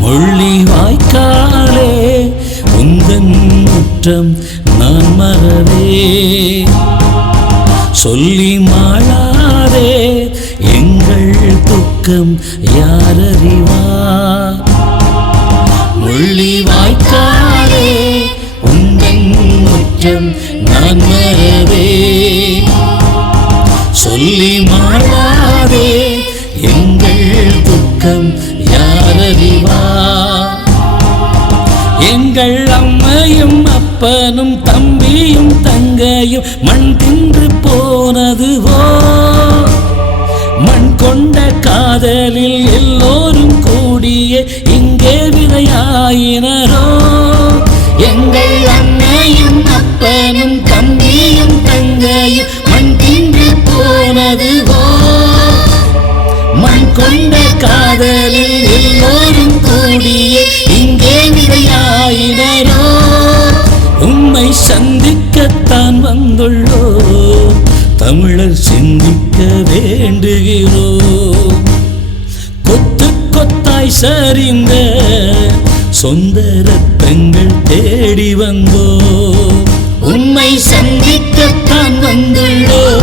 மொழி வாய்க்காலே உந்தன் முற்றம் நான் மறவே சொல்லி மாழாதே எங்கள் துக்கம் யார் அறிவா? முள்ளி வாய்க்காலே உந்தன் முற்றம் நான் மறவே சொல்லி மாழாதே எங்கள் துக்கம் யார் அறிவா? எங்கள் அம்மையும் அப்பனும் தம்பியும் தங்கையும் மண் தின்று போனதுவோ? மண் கொண்ட காதலில் எல்லோரும் கூடிய இங்கே விதையாயினரோ? எங்கள் அம்மையும் அப்பனும் தம்பியும் தங்கையும் மண் தின்று போனதுவோ? மண் கொண்ட காதலில் எல்லோரும் கூடிய சந்திக்கத்தான் வந்துள்ளோ. தமிழர் சிந்திக்க வேண்டுகிறோ. கொத்து கொத்தாய் சரிந்த சொந்த ரத்தங்கள் தேடி வந்தோ. உண்மை சந்திக்கத்தான் வந்துள்ளோ.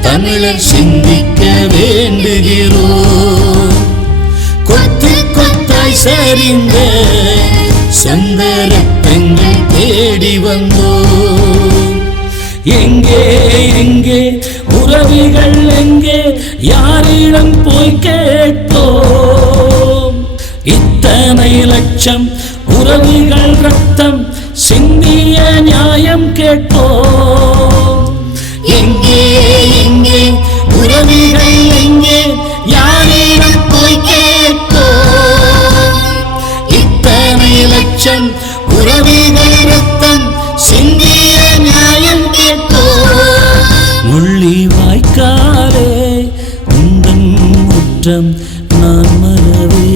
தமிழர் சிந்திக்க வேண்டுகிறோ. கொத்து கொத்தாய் சரிந்த சொந்த ரத்தங்கள் தேடி வந்தோம். எங்கே எங்கே உறவிகள் எங்கே யாரிடம் போய் கேட்போம். இத்தனை லட்சம் உறவிகள் ரத்தம் சிந்திய நியாயம் கேட்போம். எங்கே எங்கே லட்சம் உறவிகள் ரத்தம் சிந்திய நியாயம் கேட்போம். முள்ளி வாய்க்காலே உந்தன் முற்றம் நான் மறவே.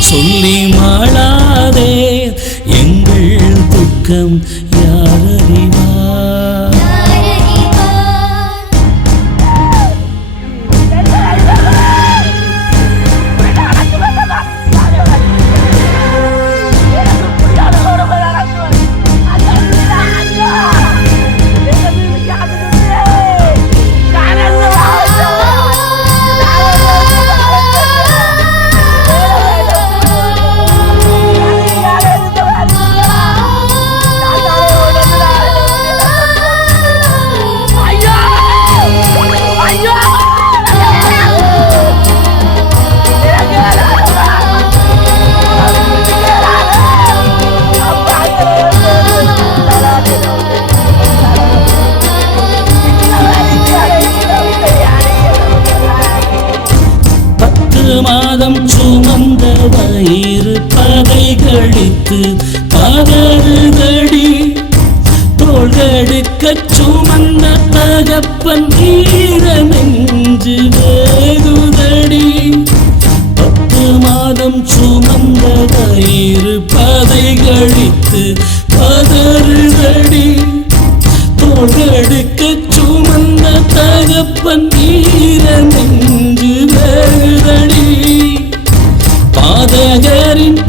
சொல்லி மாளாதே எங்கள் துக்கம் சுமந்த தகப்பன் ஈர நெஞ்சு வேதுதடி பத்து மாதம் சுமந்த வயிறு பதை கழித்து பதறுதடி. தோழெடுக்க சுமந்த தகப்பன் ஈர நெஞ்சு வேகுதடி பாதகரின்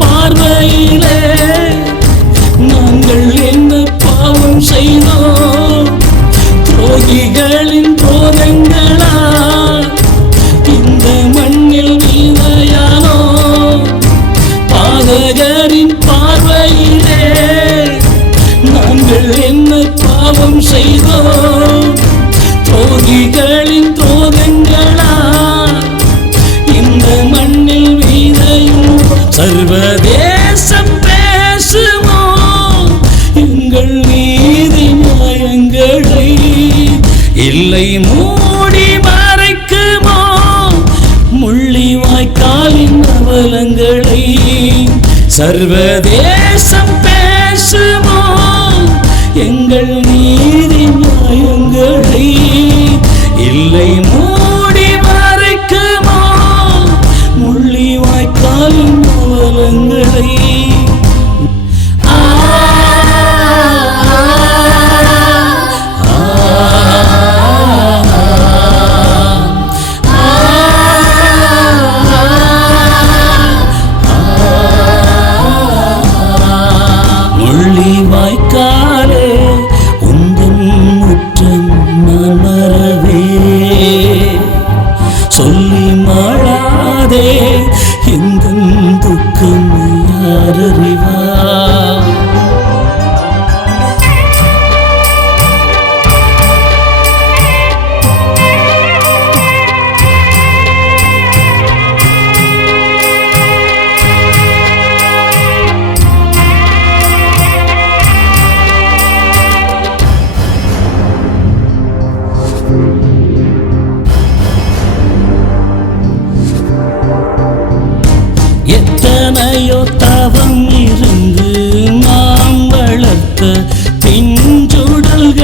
பாவம் செய்தோம் துரோகிகளின் துரோகங்களா இந்த மண்ணில் வீதையும் சர்வதேசம் பேசுமோ எங்கள் நீதி நியாயங்களை இல்லை மூடி மறைக்குமோ முள்ளி வாய்க்காலின் அவலங்களை சர்வதேசம் பே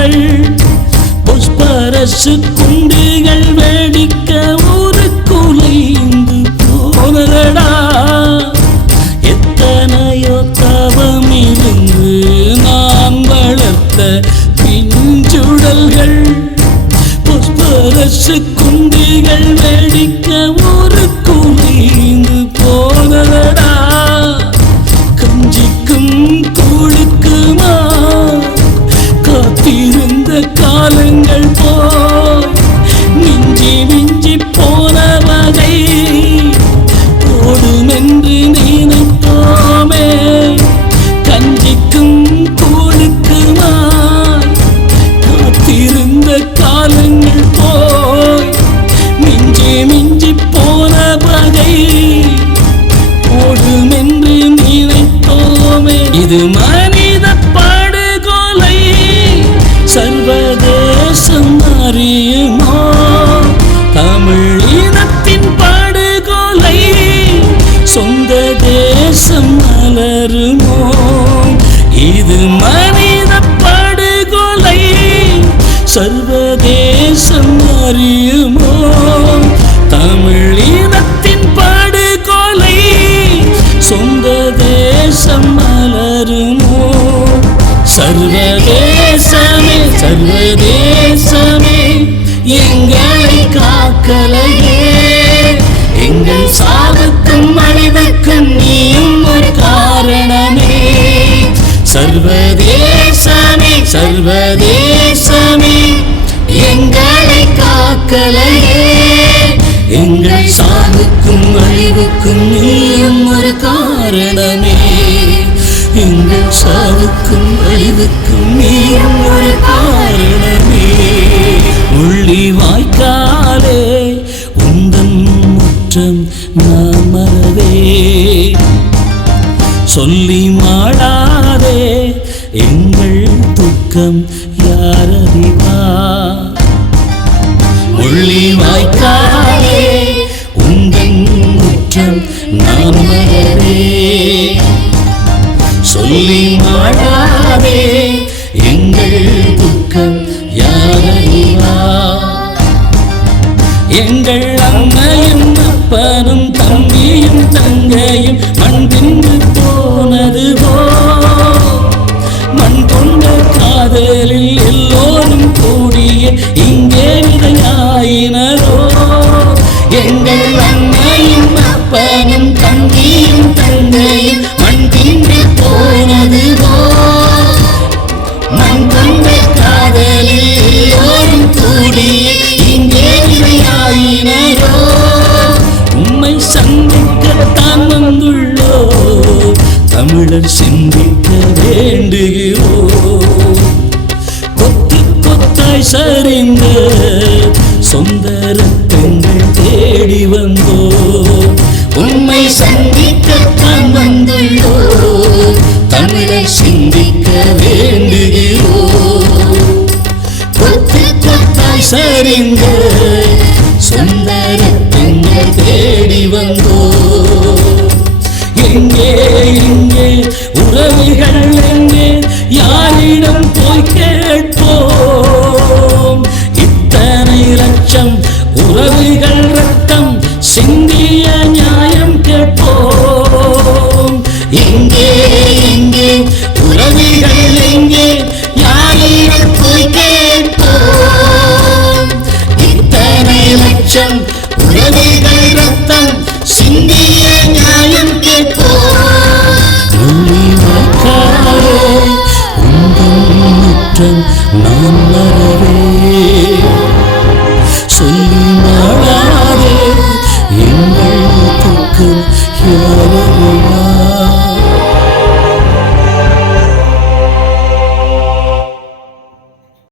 குண்டுகள் புஷ்பரசு குண்டுகள் வே சர்வதேசமே எங்களை காக்கலையே. எங்கள் சாவுக்கும் அழிவுக்கும் நீயும் ஒரு காரணமே. சர்வதேசமே சர்வதேசமே எங்களை காக்கலையே. எங்கள் சாவுக்கும் அழிவுக்கும் நீயும் ஒரு காரணமே. எங்கள் சாவுக்கும் அழிவுக்கும் நீயும் ஒரு காரணமே. உள்ளி வாய்க்காலே உந்தன் முற்றம் நான் மறவே. சொல்லி மாடாதே எங்கள் துக்கம் யார் அறிவா? உள்ளி வாய்க்காலே உந்தன் முற்றம் நான் மறவே. சொல்லி மாடாதே எங்கள் துக்கம் யாரறிவா? எங்கள் அம்மையும் அப்பனும் தம்பியும் தங்கையும் மண் தின்று போனது போ. மண் கொண்ட காதலில் எல்லோரும் கூடிய இங்கே விதையாயினரோ. எங்கள் தமிழர் சிந்திக்க வேண்டுகிறோ கொத்து கொத்தாய் சரிந்த சொந்த ரத்தங்கள் தேடி வந்தோ உண்மை சந்திக்கத்தான் வந்துள்ளோ தமிழர் சிந்திக்க வேண்டுகிறோ கொத்து கொத்தாய் சரிந்த சுந்தரத்தங்கள் உறவுகள் ரத்தம் சிந்திய நியாயம் கேட்போம். எங்கே எங்கே உறவுகள் எங்கே யாரிடம் போய் கேட்போம். இத்தனை லட்சம் உறவுகள் ரத்தம் சிந்திய நியாயம் கேட்போம். உள்ளி நான்